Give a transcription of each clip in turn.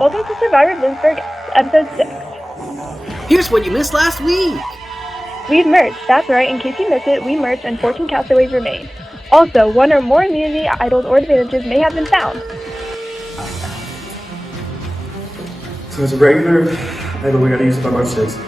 Welcome to Survivor Bloomsburg, episode 6. Here's what you missed last week! We've merged. That's right, in case you missed it, we merged and 14 castaways remain. Also, one or more immunity idols or advantages may have been found. So as a regular idol, we gotta use it by March 6th.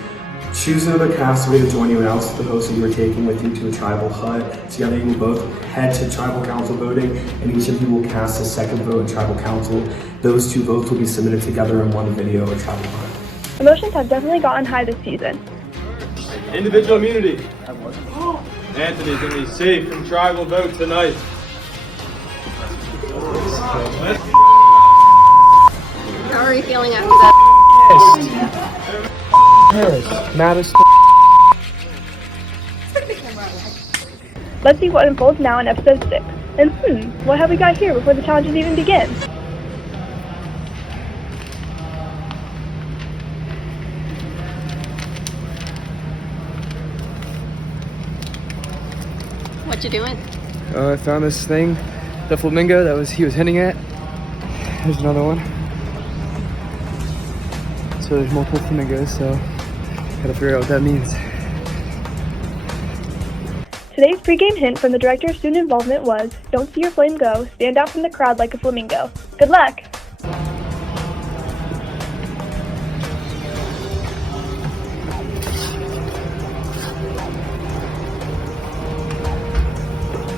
Choose another castaway to join you and announce the host that you are taking with you to a tribal hut. Together you will both head to tribal council voting, and each of you will cast a second vote in tribal council. Those two votes will be submitted together in one video or tribal hut. Emotions have definitely gotten high this season. Individual immunity. Anthony's gonna be safe from tribal vote tonight. How are you feeling after that? Let's see what unfolds now in episode 6. And what have we got here before the challenges even begin? What you doing? I found this thing, the flamingo he was hitting at. There's another one. So there's multiple flamingos, so gotta figure out what that means. Today's pregame hint from the director of student involvement was, don't see your flame go, stand out from the crowd like a flamingo. Good luck!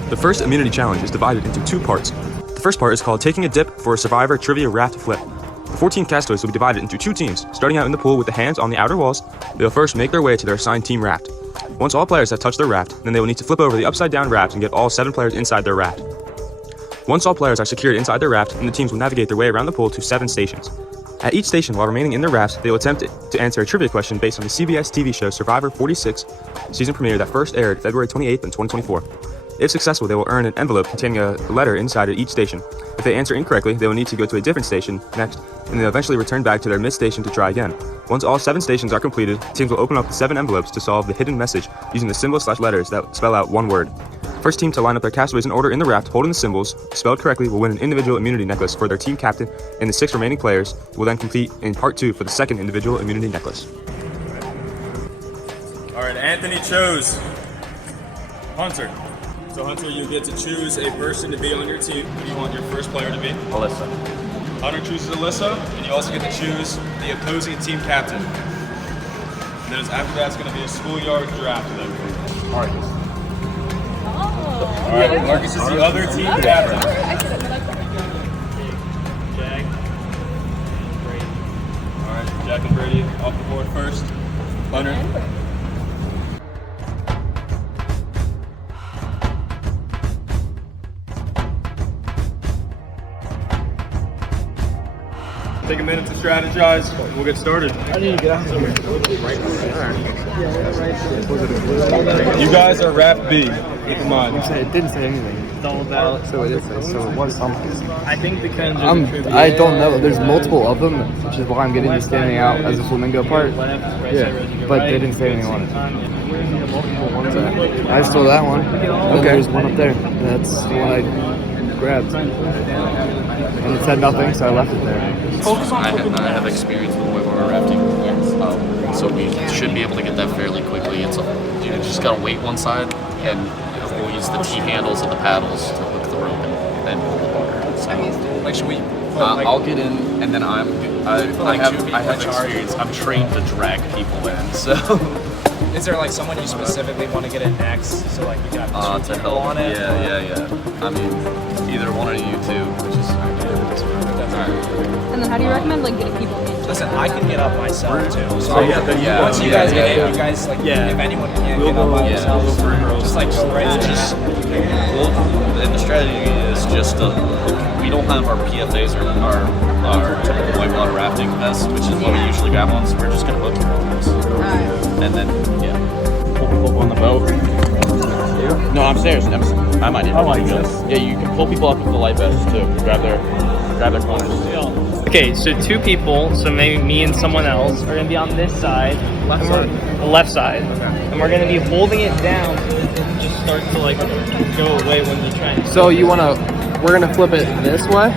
The first immunity challenge is divided into 2 parts. The first part is called Taking a Dip for a Survivor Trivia Raft Flip. The 14 castaways will be divided into 2 teams. Starting out in the pool with the hands on the outer walls, they will first make their way to their assigned team raft. Once all players have touched their raft, then they will need to flip over the upside down raft and get all 7 players inside their raft. Once all players are secured inside their raft, then the teams will navigate their way around the pool to 7 stations. At each station, while remaining in their rafts, they will attempt to answer a trivia question based on the CBS TV show Survivor 46 season premiere that first aired February 28th in 2024. If successful, they will earn an envelope containing a letter inside of each station. If they answer incorrectly, they will need to go to a different station next, and they'll eventually return back to their missed station to try again. Once all 7 stations are completed, teams will open up the 7 envelopes to solve the hidden message using the symbols/letters that spell out one word. First team to line up their castaways in order in the raft holding the symbols spelled correctly will win an individual immunity necklace for their team captain, and the 6 remaining players will then compete in part 2 for the second individual immunity necklace. Alright, Anthony chose Hunter. So Hunter, you get to choose a person to be on your team. Who do you want your first player to be? Alyssa. Hunter chooses Alyssa, and you also get to choose the opposing team captain. And then after that, it's going to be a schoolyard draft with everyone. Marcus. Alright, Marcus is the other team captain. Jack. Brady. Alright, Jack and Brady off the board first. Hunter. Take a minute to strategize. We'll get started. I need to get out of here. You guys are Raft B. Keep in mind. It didn't say anything. It's all about. So it did say, so it was something. I think because I don't know. There's multiple of them, which is why I'm getting to standing out as a flamingo part. Yeah, but they didn't say anything on it. So I stole that one. Okay. There's one up there. That's the one I grabbed. And it said nothing, so I left it there. I have experience with whitewater rafting. Yes. So we should be able to get that fairly quickly. You just gotta wait one side, and we'll use the T-handles and the paddles to hook the rope and then pull the water. So, Like, should we? I'll get in, and then I have experience. I'm trained to drag people in, so. Is there like someone you specifically want to get in next? So like you got 2 to people help. on it? Yeah. I mean, either one of you two, which is alright. And then how do you recommend like getting people in? Listen, I can get up myself too. So once you guys get in, you guys like if anyone can't get up by themselves, just like go right in. And the strategy is just we don't have our PFAs or our typical whitewater rafting vests, which is what we usually grab on. So we're just gonna hook you on this, and then pull people on the boat. No, I'm serious. I might. Yeah, you can pull people up with the life vests too. Grab their corners. Okay, so 2 people, so maybe me and someone else, are gonna be on this side, the left side, and we're gonna be holding it down so it just starts to like go away when you try. So we're gonna flip it this way?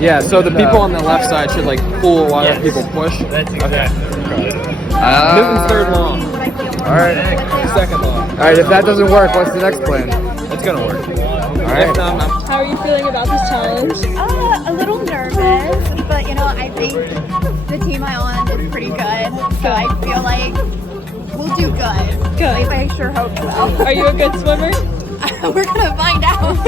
Yeah, so the people on the left side should like pull while the people push. That's exactly. Newton's third law. Alright. Second law. Alright, if that doesn't work, what's the next plan? It's gonna work. Alright. How are you feeling about this challenge? A little nervous, but you know, I think the team I on did pretty good. So I feel like we'll do good. Good. At least I sure hope so. Are you a good swimmer? We're gonna find out.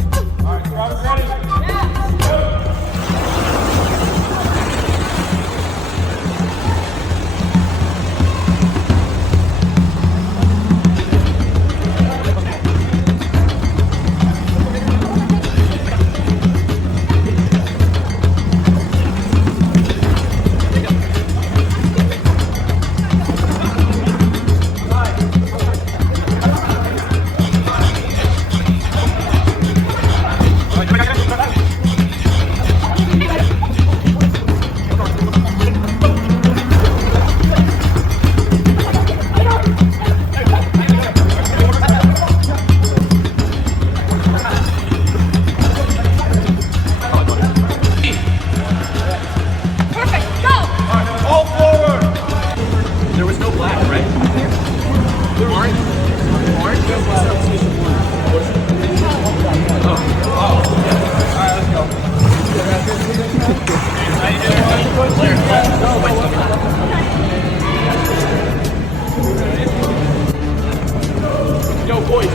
Yo, boys.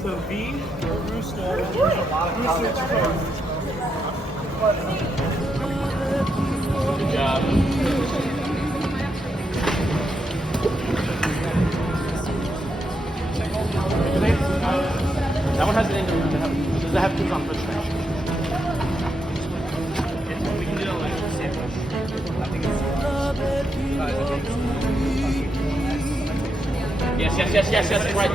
So V, Rooster, there's a lot of college fans. Good job. That one has an end. Does it have two on push traction? We can do it like the same push. I think it's yes, that's right,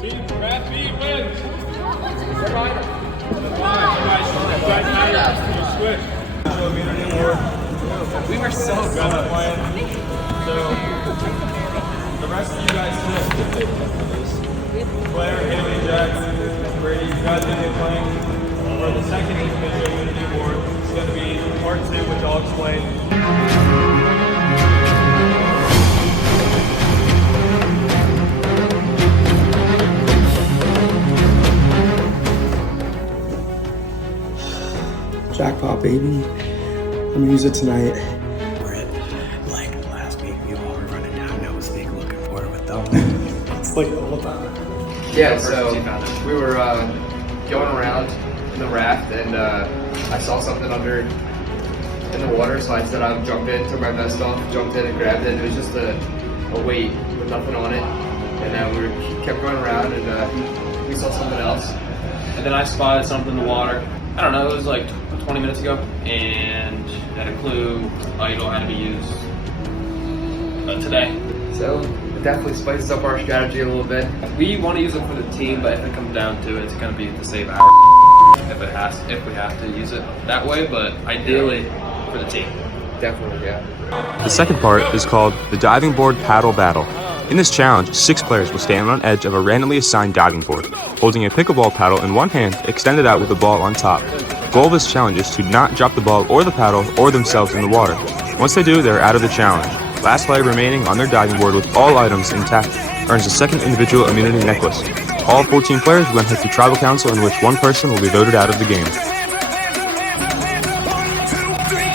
Team Rat B wins. We were so good. So the rest of you guys did. Claire, Haley, Jackson, Brady, you guys going to be playing for the second individual unity award. It's going to be part 2, which I'll explain. Jackpot, baby. I'm gonna use it tonight. We're at, like last week, we all were running down Nose League looking for it with them. It's like the whole time. Yeah, so we were going around in the raft and I saw something under in the water, so I said I would jump in, took my vest off, jumped in and grabbed it. It was just a weight with nothing on it. And then we kept going around and we saw something else. And then I spotted something in the water. I don't know, it was like 20 minutes ago, and had a clue idle had to be used today. So it definitely spices up our strategy a little bit. We want to use it for the team, but if it comes down to it, it's going to be to save our if we have to use it that way, but ideally for the team. Definitely, yeah. The second part is called the diving board paddle battle. In this challenge, 6 players will stand on edge of a randomly assigned diving board, holding a pickleball paddle in one hand, extended out with the ball on top. The goal of this challenge is to not drop the ball or the paddle or themselves in the water. Once they do, they're out of the challenge. Last player remaining on their diving board with all items intact earns a second individual immunity necklace. All 14 players will then head to Tribal Council, in which one person will be voted out of the game. 1, 2, 3.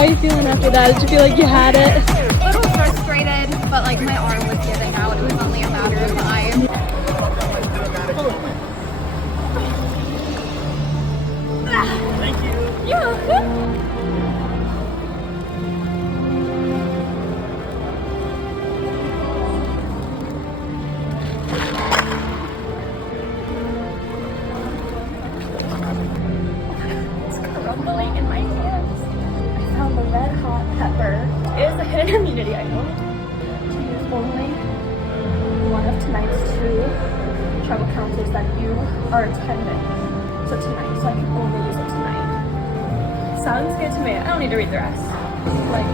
How are you feeling after that? Did you feel like you had it? A little frustrated, but like my arm was giving out. It was only a matter of time. Thank you. You're welcome. Crumbling in my hands. I found the red hot pepper. It is a hidden immunity item. 2 years only. One of tonight's 2 tribal councils that you are attending. So tonight, so I can only use it tonight. Sounds good to me. I don't need to read the rest. Like,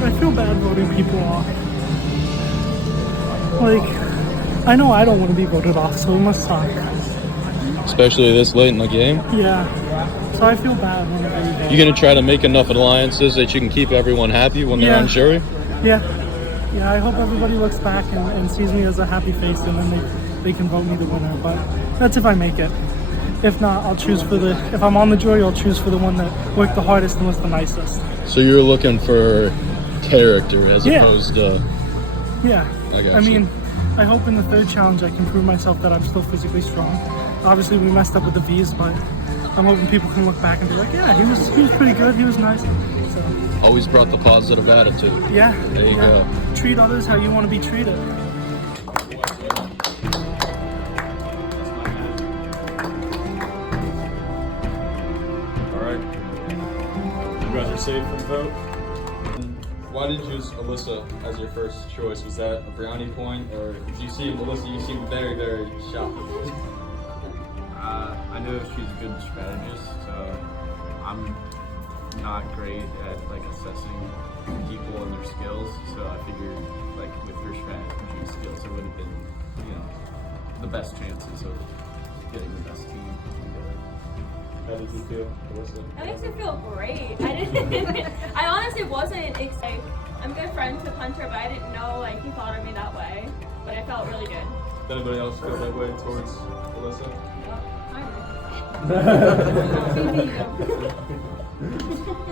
I feel bad voting people off. Like, I know I don't want to be voted off, so it must suck. Especially this late in the game. Yeah. So I feel bad when I vote. You gonna try to make enough alliances that you can keep everyone happy when they're on jury? Yeah. Yeah, I hope everybody looks back and sees me as a happy face, and then they can vote me the winner. But that's if I make it. If not, I'll choose for if I'm on the jury, I'll choose for the one that worked the hardest and was the nicest. So you're looking for character as opposed to... Yeah. I mean, I hope in the 3rd challenge I can prove myself that I'm still physically strong. Obviously, we messed up with the V's, but I'm hoping people can look back and be like, yeah, he was pretty good. He was nice. So, always brought the positive attitude. Yeah. There you go. Treat others how you want to be treated. All right. You guys are safe from vote. Why did you choose Alyssa as your first choice? Was that a brownie point, or did you see Alyssa? You seemed very, very shocked. I know she's a good strategist, so I'm not great at like assessing people and their skills. So I figured like with her strategy skills, it would have been, you know, the best chances of getting the best team together. How did you feel, Alyssa? That makes me feel great. I honestly wasn't excited. I'm good friends with Hunter, but I didn't know like he thought of me that way. But I felt really good. Did anybody else feel that way towards Alyssa?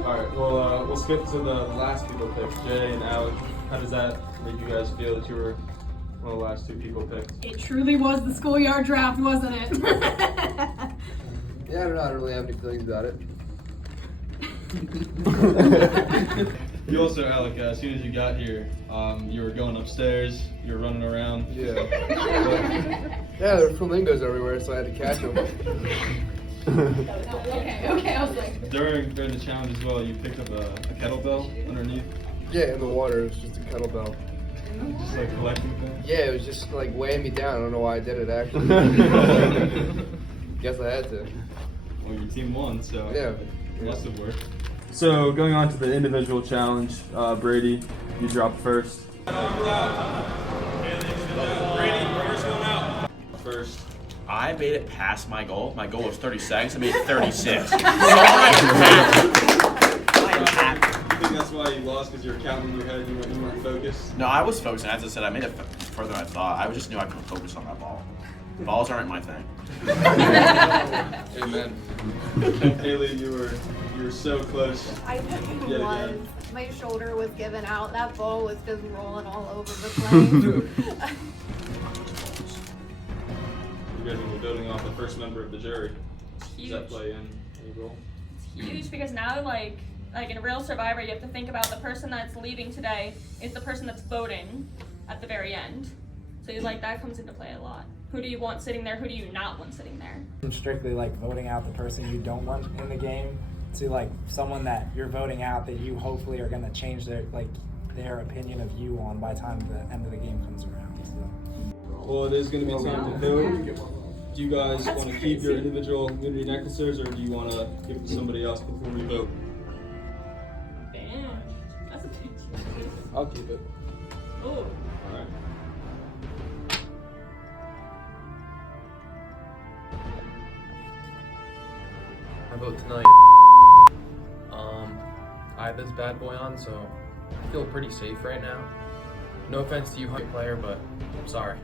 Alright, well, we'll skip to the last people picked. Jay and Alec, how does that make you guys feel that you were one of the last 2 people picked? It truly was the schoolyard draft, wasn't it? Yeah, I don't know. I don't really have any feelings about it. You also, Alec, as soon as you got here, you were going upstairs, you were running around. Yeah. Yeah, there were flamingos everywhere, so I had to catch them. Okay, I was like... During the challenge as well, you picked up a kettlebell underneath? Yeah, in the water, it was just a kettlebell. Just like collecting things? Yeah, it was just like weighing me down. I don't know why I did it, actually. Guess I had to. Well, your team won, so yeah. It must have worked. So, going on to the individual challenge, Brady, you dropped first. First. I made it past my goal. My goal was 30 seconds. I made it 36. You think that's why you lost, because you were counting in your head, you weren't focused? No, I was focusing. As I said, I made it further than I thought. I just knew I couldn't focus on that ball. Balls aren't my thing. Amen. Haley, you were so close. I Yet was. again. My shoulder was giving out. That ball was just rolling all over the place. You guys will be building off the first member of the jury. Does that play in any role? It's huge because now like in a real Survivor, you have to think about the person that's leaving today is the person that's voting at the very end. So like that comes into play a lot. Who do you want sitting there? Who do you not want sitting there? Strictly like voting out the person you don't want in the game to like someone that you're voting out that you hopefully are going to change their opinion of you on by the time the end of the game comes around. So. Well, it is going to be time to vote. Do you guys want to keep your individual immunity necklaces, or do you want to give it to somebody else before we vote? Damn, that's a big choice. I'll keep it. Ooh. All right. I vote tonight. I have this bad boy on, so I feel pretty safe right now. No offense to you, player, but I'm sorry.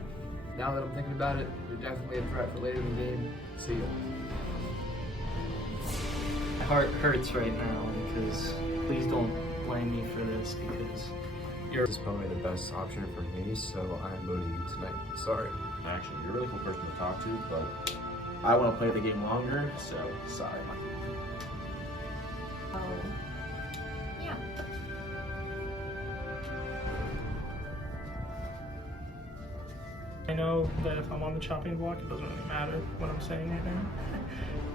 Now that I'm thinking about it, you're definitely a threat for later in the game. See ya. heart hurts right now because please don't blame me for this because this is probably the best option for me, so I'm voting you tonight. Sorry. Actually, you're a really cool person to talk to, but I want to play the game longer, so sorry. Yeah. I know that if I'm on the chopping block, it doesn't really matter what I'm saying right now.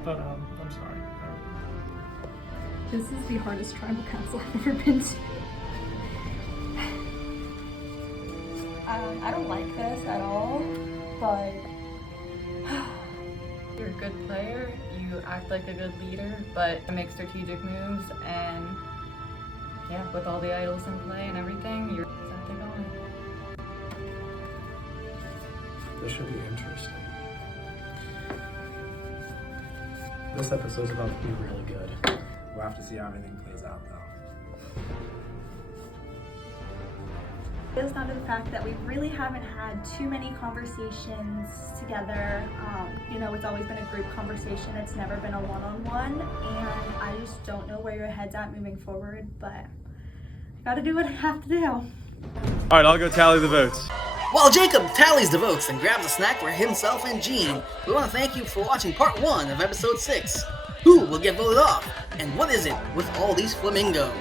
But I'm sorry. This is the hardest tribal council I've ever been to. I don't like this at all, but you're a good player, you act like a good leader, but you make strategic moves, and yeah, with all the idols in play and everything, you're exactly going. This should be interesting. This episode's about to be really good. We'll have to see how everything plays out, though. it goes down to the fact that we really haven't had too many conversations together. You know, it's always been a group conversation. It's never been a one-on-one, and I just don't know where your head's at moving forward, but I gotta do what I have to do. All right, I'll go tally the votes. While Jacob tallies the votes and grabs a snack for himself and Gene, we want to thank you for watching part 1 of episode 6. Who will get voted off? And what is it with all these flamingos?